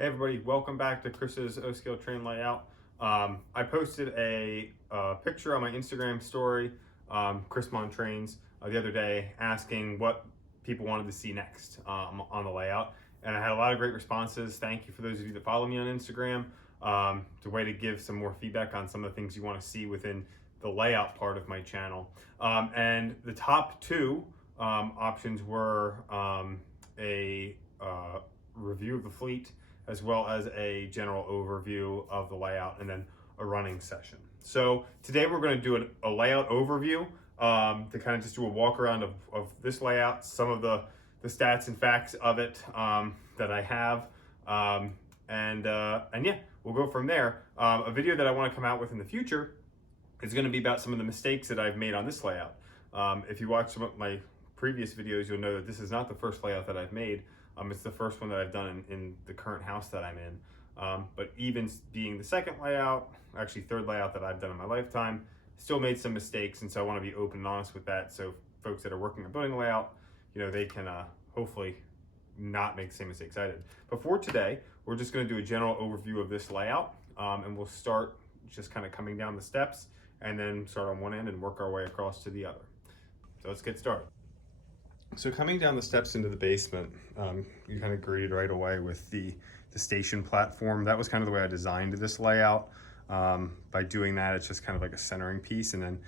Hey everybody, welcome back to Chris's O-Scale Train Layout. I posted a picture on my Instagram story, Chris Trains, the other day asking what people wanted to see next on the layout. And I had a lot of great responses. Thank you for those of you that follow me on Instagram. It's a way to give some more feedback on some of the things you want to see within the layout part of my channel. And the top two options were a review of the fleet, as well as a general overview of the layout, and then a running session. So today we're going to do a layout overview to kind of just do a walk around of this layout, some of the stats and facts of it that I have, and yeah, we'll go from there. A video that I want to come out with in the future is going to be about some of the mistakes that I've made on this layout. If you watch some of my previous videos, you'll know that this is not the first layout that I've made. It's the first one that I've done in the current house that I'm in. But even being the second layout, actually third layout that I've done in my lifetime, still made some mistakes. And so I want to be open and honest with that. So folks that are working on building a layout, you know, they can hopefully not make the same mistakes I did. But for today, we're just going to do a general overview of this layout. And we'll start just kind of coming down the steps and then start on one end and work our way across to the other. So let's get started. So coming down the steps into the basement, you kind of greeted right away with the station platform. That was kind of the way I designed this layout. By doing that, it's just kind of like a centering piece. And then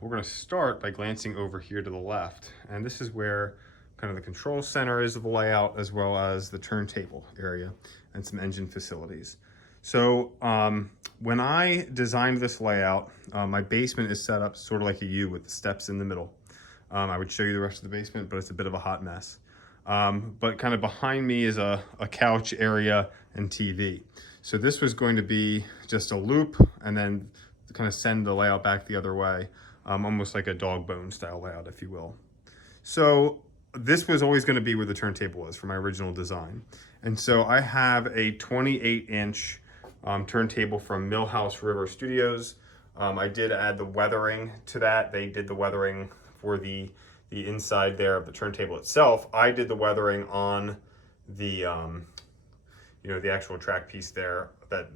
we're going to start by glancing over here to the left. And this is where kind of the control center is of the layout, as well as the turntable area and some engine facilities. So when I designed this layout, my basement is set up sort of like a U with the steps in the middle. I would show you the rest of the basement, but it's a bit of a hot mess. But kind of behind me is a couch area and TV. So this was going to be just a loop and then kind of send the layout back the other way, almost like a dog bone style layout, if you will. So this was always going to be where the turntable was for my original design. And so I have a 28-inch turntable from Millhouse River Studios. I did add the weathering to that. They did the weathering for the inside there of the turntable itself. I did the weathering on the the actual track piece there, that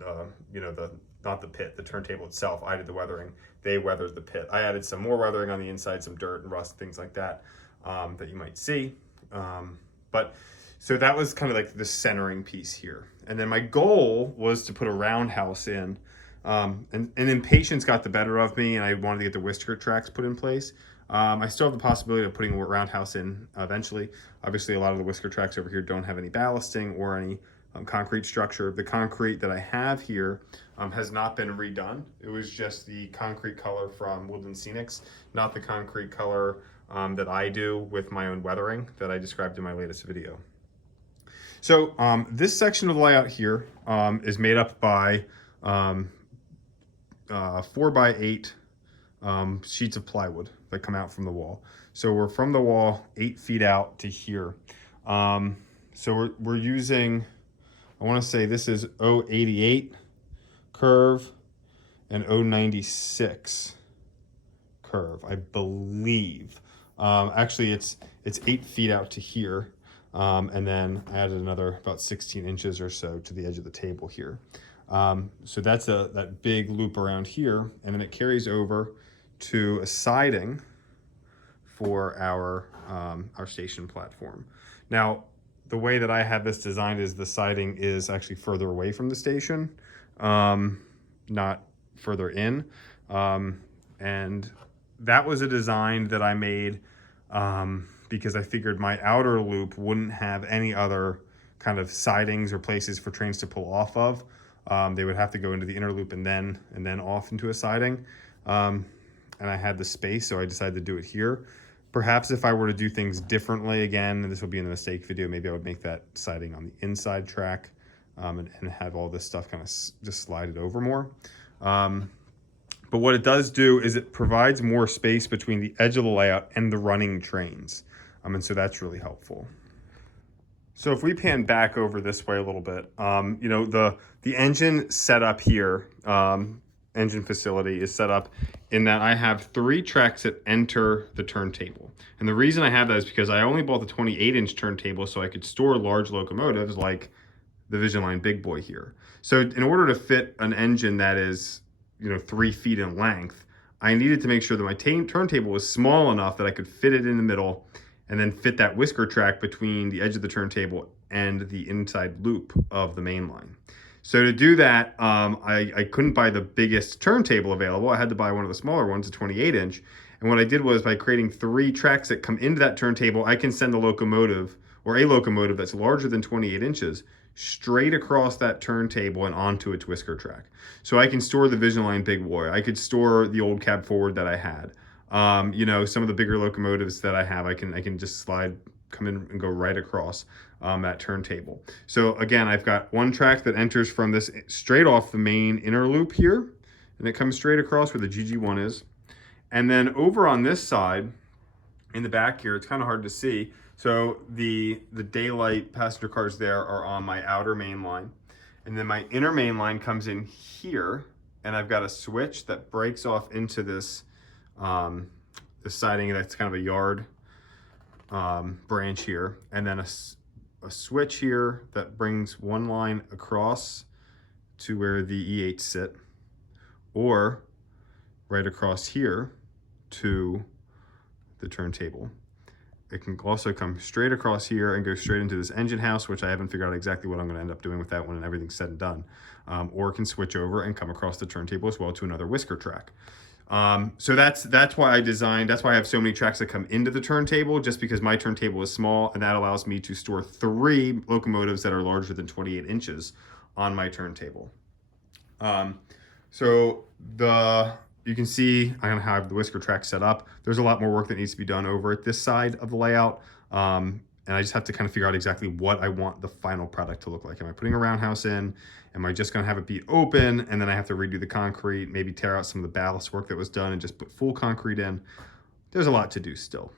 not the pit, the turntable itself. I did the weathering. They weathered the pit. I added some more weathering on the inside, some dirt and rust, things like that, that you might see. But so that was kind of like the centering piece here. And then my goal was to put a roundhouse in. And impatience got the better of me, and I wanted to get the whisker tracks put in place. I still have the possibility of putting a roundhouse in eventually. Obviously, a lot of the whisker tracks over here don't have any ballasting or any concrete structure. The concrete that I have here has not been redone. It was just the concrete color from Woodland Scenics, not the concrete color that I do with my own weathering that I described in my latest video. So this section of the layout here is made up by 4x8 sheets of plywood that come out from the wall. So we're from the wall 8 feet out to here. So we're using, I want to say this is 088 curve and 096 curve, I believe. Actually, it's 8 feet out to here. And then I added another about 16 inches or so to the edge of the table here. So that's that big loop around here, and then it carries over to a siding for our station platform. Now, the way that I have this designed is the siding is actually further away from the station, not further in. And that was a design that I made because I figured my outer loop wouldn't have any other kind of sidings or places for trains to pull off of. They would have to go into the inner loop and then off into a siding. And I had the space, so I decided to do it here. Perhaps if I were to do things differently again, and this will be in the mistake video, maybe I would make that siding on the inside track and have all this stuff kind of just slide it over more. But what it does do is it provides more space between the edge of the layout and the running trains. And so that's really helpful. So if we pan back over this way a little bit, the engine setup here, engine facility is set up in that I have 3 tracks that enter the turntable. And the reason I have that is because I only bought the 28-inch turntable so I could store large locomotives like the Vision Big Boy here. So in order to fit an engine that is, 3 feet in length, I needed to make sure that my turntable was small enough that I could fit it in the middle and then fit that whisker track between the edge of the turntable and the inside loop of the main line. So to do that, I couldn't buy the biggest turntable available. I had to buy one of the smaller ones, a 28-inch. And what I did was, by creating 3 tracks that come into that turntable, I can send a locomotive that's larger than 28 inches straight across that turntable and onto its whisker track. So I can store the Vision Big Boy. I could store the old cab forward that I had. Some of the bigger locomotives that I have, I can just come in and go right across that turntable. So again, I've got one track that enters from this straight off the main inner loop here, and it comes straight across where the GG1 is. And then over on this side, in the back here, it's kind of hard to see. So the daylight passenger cars there are on my outer main line. And then my inner main line comes in here, and I've got a switch that breaks off into this siding that's kind of a yard branch here. And then a switch here that brings one line across to where the E8 sit, or right across here to the turntable. It can also come straight across here and go straight into this engine house, which I haven't figured out exactly what I'm going to end up doing with that when everything's said and done. Or it can switch over and come across the turntable as well to another whisker track. So that's why I have so many tracks that come into the turntable, just because my turntable is small, and that allows me to store 3 locomotives that are larger than 28 inches on my turntable. You can see I'm gonna have the whisker track set up. There's a lot more work that needs to be done over at this side of the layout. And I just have to kind of figure out exactly what I want the final product to look like. Am I putting a roundhouse in? Am I just gonna have it be open and then I have to redo the concrete, maybe tear out some of the ballast work that was done and just put full concrete in? There's a lot to do still.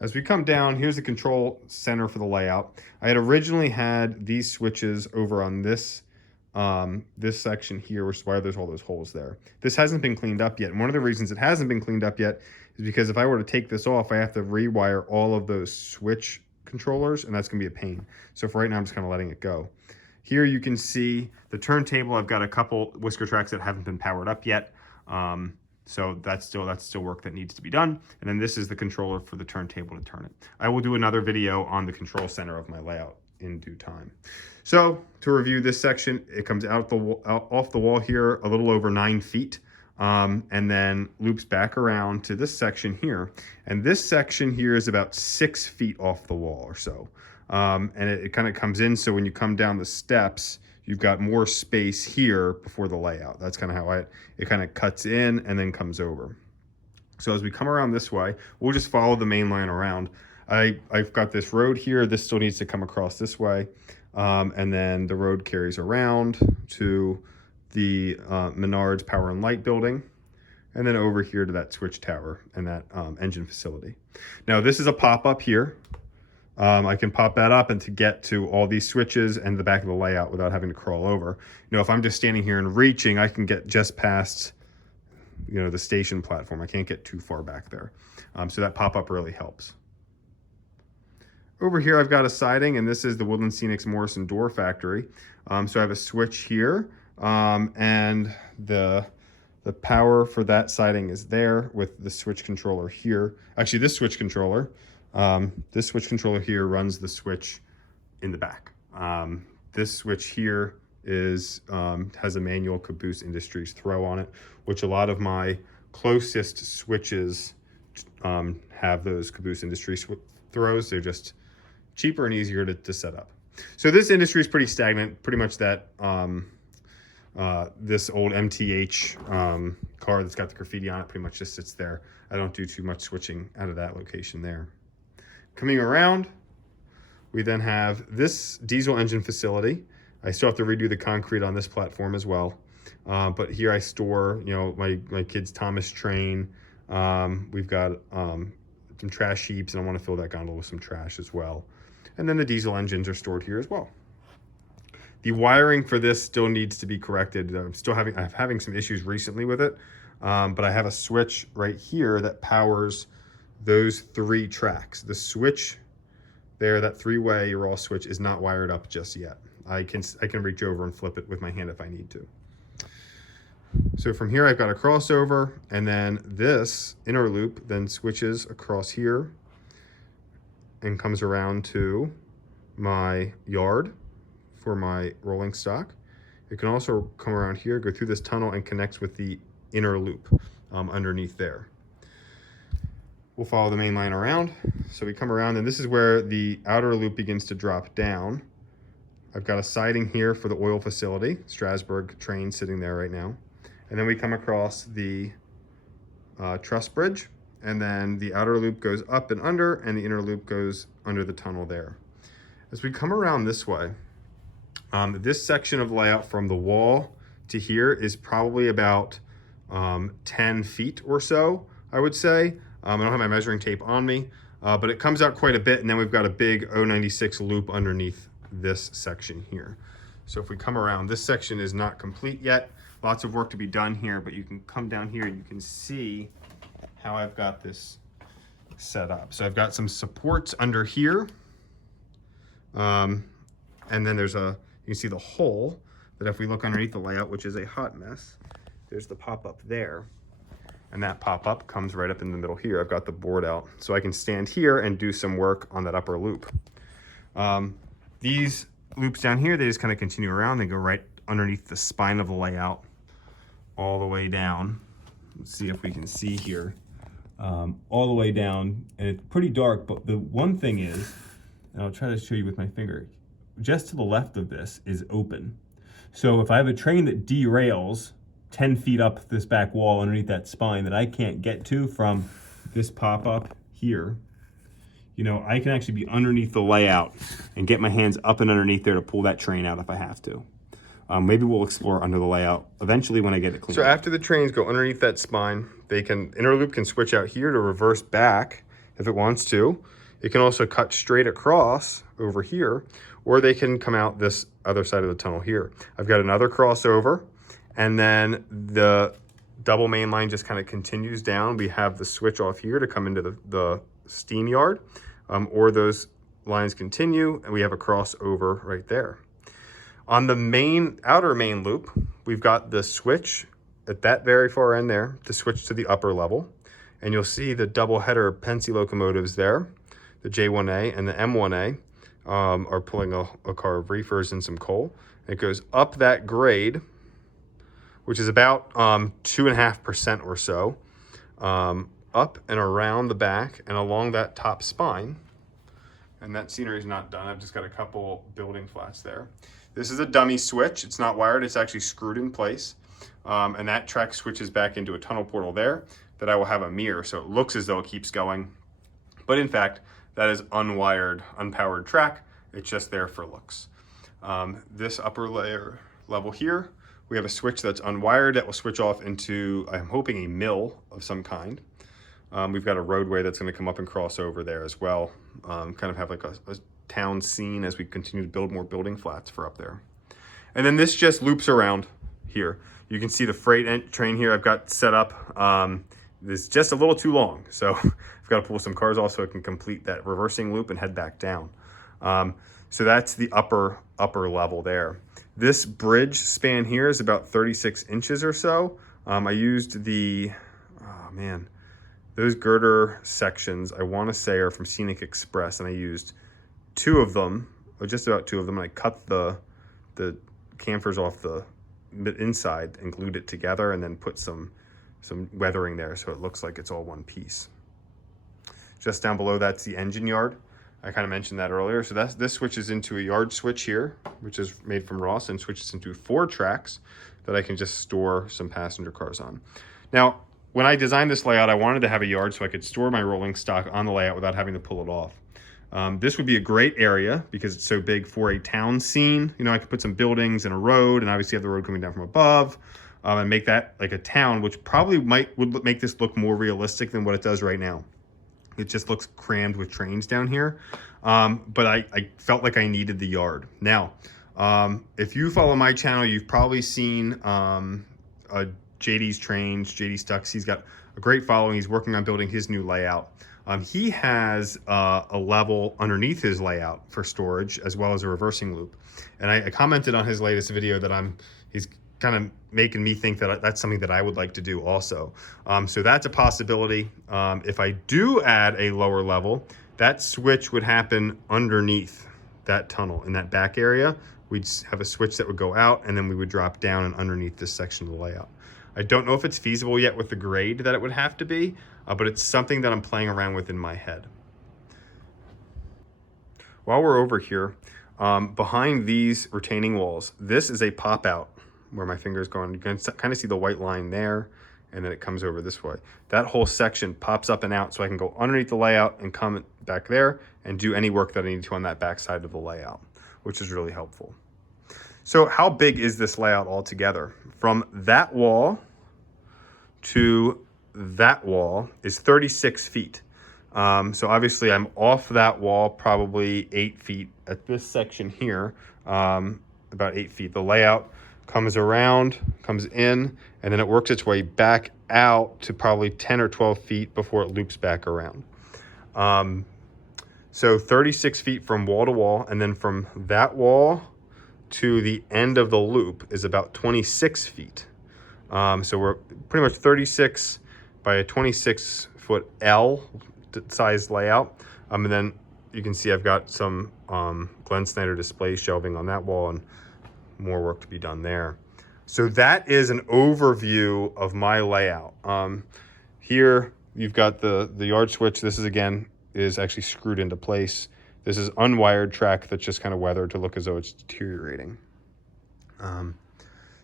As we come down, here's the control center for the layout. I had originally had these switches over on this section here, which is why there's all those holes there. This hasn't been cleaned up yet. And one of the reasons it hasn't been cleaned up yet is because if I were to take this off, I have to rewire all of those switch controllers, and that's gonna be a pain. So for right now, I'm just kind of letting it go. Here you can see the turntable. I've got a couple whisker tracks that haven't been powered up yet. So that's still work that needs to be done. And then this is the controller for the turntable to turn it. I will do another video on the control center of my layout in due time. So to review this section, it comes off the wall here a little over 9 feet, and then loops back around to this section here. And this section here is about 6 feet off the wall or so. And it kind of comes in, so when you come down the steps, you've got more space here before the layout. That's kind of how it kind of cuts in and then comes over. So as we come around this way, we'll just follow the main line around. I've got this road here. This still needs to come across this way. And then the road carries around to the Menards Power and Light building, and then over here to that switch tower and that engine facility. Now this is a pop-up here. I can pop that up and to get to all these switches and the back of the layout without having to crawl over. If I'm just standing here and reaching, I can get just past the station platform. I can't get too far back there. So that pop-up really helps. Over here, I've got a siding, and this is the Woodland Scenics Morrison Door Factory. So I have a switch here, and the power for that siding is there with the switch controller here. Actually, this switch controller here runs the switch in the back. This switch here has a manual Caboose Industries throw on it, which a lot of my closest switches have those Caboose Industries throws. They're just cheaper and easier to set up. So this industry is pretty stagnant, pretty much that this old MTH car that's got the graffiti on it pretty much just sits there. I don't do too much switching out of that location there. Coming around, we then have this diesel engine facility. I still have to redo the concrete on this platform as well. But here I store, my kid's Thomas train. We've got some trash heaps, and I want to fill that gondola with some trash as well. And then the diesel engines are stored here as well. The wiring for this still needs to be corrected. I'm having some issues recently with it, but I have a switch right here that powers those 3 tracks. The switch there, that 3-way raw switch is not wired up just yet. I can reach over and flip it with my hand if I need to. So from here I've got a crossover, and then this inner loop then switches across here and comes around to my yard for my rolling stock. It can also come around here, go through this tunnel, and connects with the inner loop underneath there. We'll follow the main line around. So we come around, and this is where the outer loop begins to drop down. I've got a siding here for the oil facility, Strasbourg train sitting there right now. And then we come across the truss bridge, and then the outer loop goes up and under, and the inner loop goes under the tunnel there. As we come around this way, this section of layout from the wall to here is probably about 10 feet or so, I would say. I don't have my measuring tape on me, but it comes out quite a bit, and then we've got a big 096 loop underneath this section here. So if we come around, this section is not complete yet. Lots of work to be done here, but you can come down here and you can see how I've got this set up. So I've got some supports under here, and then there's you can see the hole that if we look underneath the layout, which is a hot mess, there's the pop-up there. And that pop-up comes right up in the middle here. I've got the board out, so I can stand here and do some work on that upper loop. These loops down here, they just kind of continue around. They go right underneath the spine of the layout all the way down. Let's see if we can see here. All the way down, and it's pretty dark, but the one thing is, and I'll try to show you with my finger, just to the left of this is open. So if I have a train that derails 10 feet up this back wall underneath that spine that I can't get to from this pop-up here, you know, I can actually be underneath the layout and get my hands up and underneath there to pull that train out if I have to. Maybe we'll explore under the layout eventually when I get it clean. So after the trains go underneath that spine, inner loop can switch out here to reverse back if it wants to. It can also cut straight across over here, or they can come out this other side of the tunnel here. I've got another crossover, and then the double main line just kind of continues down. We have the switch off here to come into the steam yard, or those lines continue, and we have a crossover right there. On the outer main loop, we've got the switch at that very far end there to switch to the upper level. And you'll see the double header Pennsy locomotives there. The J1A and the M1A are pulling a car of reefers and some coal. It goes up that grade, which is about 2.5% or so, up and around the back and along that top spine. And that scenery is not done. I've just got a couple building flats there. This is a dummy switch. It's not wired, it's actually screwed in place. And that track switches back into a tunnel portal there that I will have a mirror. So it looks as though it keeps going. But in fact, that is unwired, unpowered track. It's just there for looks. This upper level here, we have a switch that's unwired that will switch off into, I'm hoping, a mill of some kind. We've got a roadway that's going to come up and cross over there as well. Kind of have like a town scene as we continue to build more building flats for up there. And then this just loops around here. You can see the freight train here I've got set up. It's just a little too long, so I've got to pull some cars off so it can complete that reversing loop and head back down. So that's the upper level there. This bridge span here is about 36 inches or so. I used those girder sections, I want to say, are from Scenic Express, and I used 2 of them, or just about 2 of them, and I cut the chamfers off the inside and glued it together, and then put some weathering there so it looks like it's all one piece. Just down below, that's the engine yard. I kind of mentioned that earlier. So this switches into a yard switch here, which is made from Ross, and switches into 4 tracks that I can just store some passenger cars on. Now, when I designed this layout, I wanted to have a yard so I could store my rolling stock on the layout without having to pull it off. This would be a great area because it's so big for a town scene. You know, I could put some buildings and a road, and obviously have the road coming down from above, and make that like a town, which probably would make this look more realistic than what it does right now. It just looks crammed with trains down here. But I felt like I needed the yard. Now, if you follow my channel, you've probably seen JD's trains, JD Stucks. He's got a great following. He's working on building his new layout. He has a level underneath his layout for storage, as well as a reversing loop. And I commented on his latest video that he's kind of making me think that that's something that I would like to do also. So that's a possibility. If I do add a lower level, that switch would happen underneath that tunnel in that back area. We'd have a switch that would go out, and then we would drop down and underneath this section of the layout. I don't know if it's feasible yet with the grade that it would have to be, but it's something that I'm playing around with in my head. While we're over here, behind these retaining walls, this is a pop out where my finger is going. You can kind of see the white line there, and then it comes over this way. That whole section pops up and out, so I can go underneath the layout and come back there and do any work that I need to on that back side of the layout, which is really helpful. So how big is this layout altogether? From that wall to that wall is 36 feet. So obviously I'm off that wall probably 8 feet at this section here, about 8 feet. The layout comes around, comes in, and then it works its way back out to probably 10 or 12 feet before it loops back around. So 36 feet from wall to wall, and then from that wall to the end of the loop is about 26 feet. So we're pretty much 36 by a 26 foot L size layout. And then you can see I've got some Glenn Snyder display shelving on that wall and more work to be done there. So that is an overview of my layout. Here you've got the yard switch. This is actually screwed into place. This is unwired track that's just kind of weathered to look as though it's deteriorating.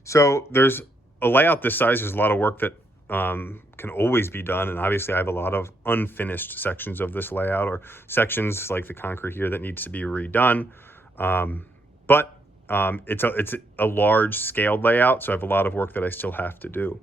So there's a layout this size. There's a lot of work that can always be done, and obviously I have a lot of unfinished sections of this layout, or sections like the concrete here that needs to be redone. But it's a large scaled layout, so I have a lot of work that I still have to do.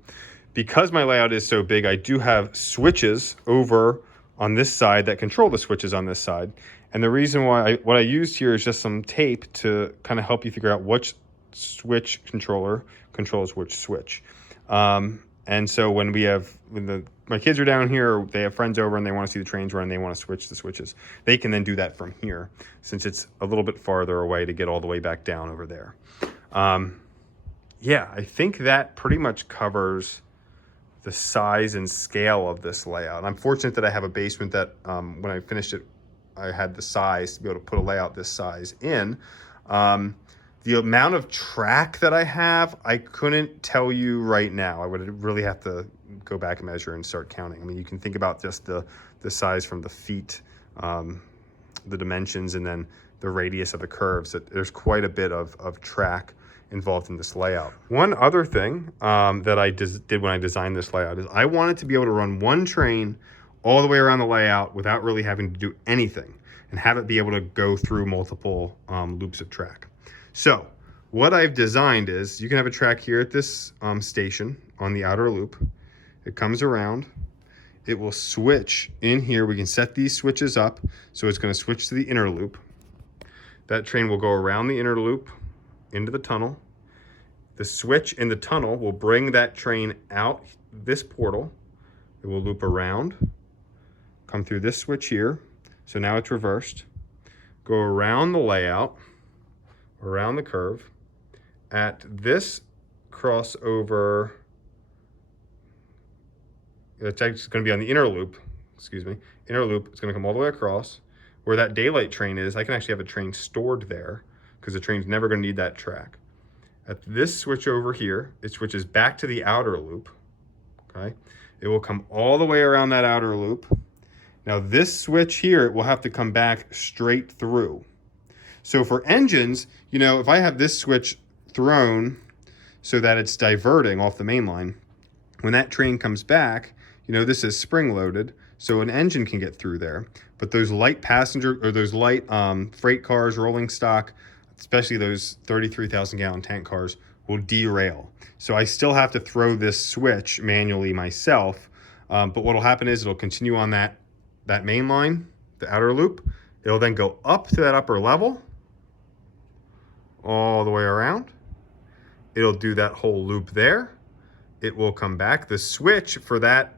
Because my layout is so big, I do have switches over on this side that control the switches on this side. And the reason why what I used here is just some tape to kind of help you figure out which switch controller controls which switch. And so when my kids are down here, or they have friends over and they want to see the trains run and they want to switch the switches, they can then do that from here, since it's a little bit farther away to get all the way back down over there. Yeah, I think that pretty much covers the size and scale of this layout. I'm fortunate that I have a basement that when I finished it, I had the size to be able to put a layout this size in. The amount of track that I have, I couldn't tell you right now. I would really have to go back and measure and start counting. I mean, you can think about just the size from the feet, the dimensions, and then the radius of the curves. There's quite a bit of track involved in this layout. One other thing that I did when I designed this layout is I wanted to be able to run one train all the way around the layout without really having to do anything, and have it be able to go through multiple loops of track. So what I've designed is you can have a track here at this station on the outer loop. It comes around. It will switch in here. We can set these switches up. So it's going to switch to the inner loop. That train will go around the inner loop into the tunnel. The switch in the tunnel will bring that train out this portal. It will loop around, come through this switch here. So now it's reversed. Go around the layout, around the curve. At this crossover, it's actually going to be on the inner loop, inner loop. It's going to come all the way across. Where that daylight train is, I can actually have a train stored there because the train's never going to need that track. At this switch over here, it switches back to the outer loop, okay? It will come all the way around that outer loop. Now this switch here, it will have to come back straight through. So for engines, if I have this switch thrown so that it's diverting off the main line, when that train comes back, this is spring loaded, so an engine can get through there. But those light passenger, or those light freight cars, rolling stock, especially those 33,000 gallon tank cars, will derail. So I still have to throw this switch manually myself. But what will happen is it'll continue on that main line, the outer loop. It'll then go up to that upper level, all the way around. It'll do that whole loop there. it will come back. The switch for that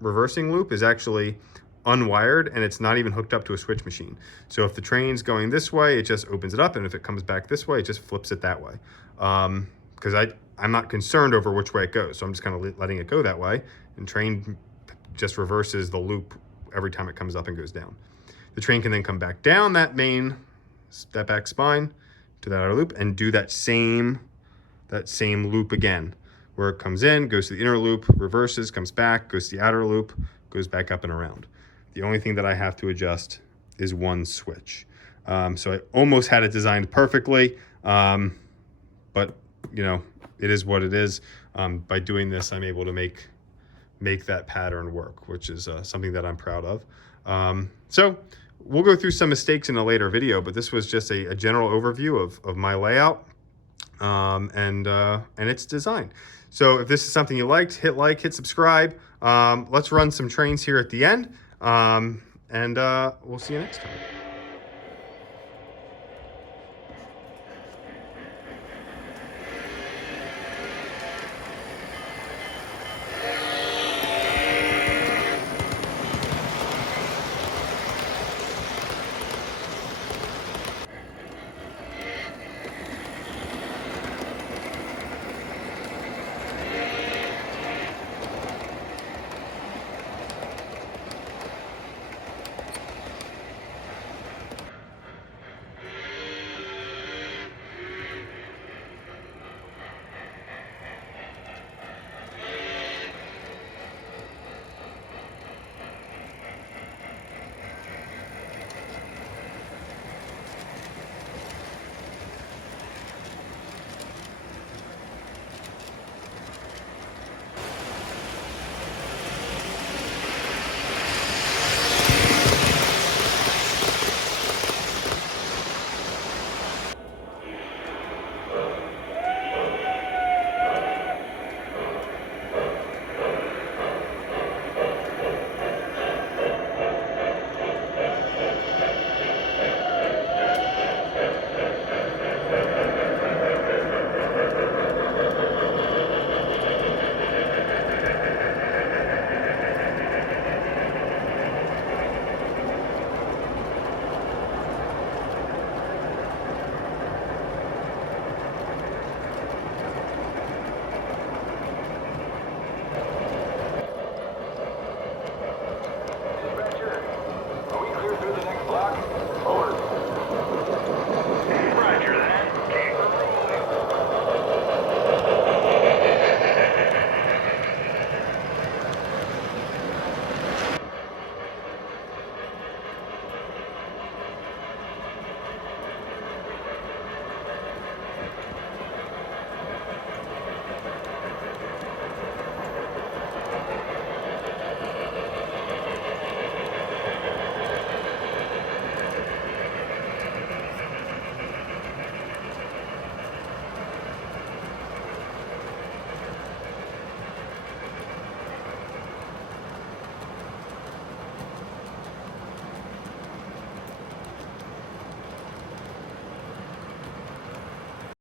reversing loop is actually unwired, and it's not even hooked up to a switch machine. So if the train's going this way, it just opens it up, and if it comes back this way, it just flips it that way. Because I'm not concerned over which way it goes, so I'm just kind of letting it go that way, and train just reverses the loop every time it comes up and goes down. The train can then come back down that back spine to that outer loop and do that same loop again, where it comes in, goes to the inner loop, reverses, comes back, goes to the outer loop, goes back up and around. The only thing that I have to adjust is one switch. So I almost had it designed perfectly, but you know, it is what it is. By doing this, I'm able to make that pattern work, which is something that I'm proud of. So we'll go through some mistakes in a later video, but this was just a general overview of my layout and its design. So if this is something you liked, hit like, hit subscribe. Let's run some trains here at the end, and we'll see you next time.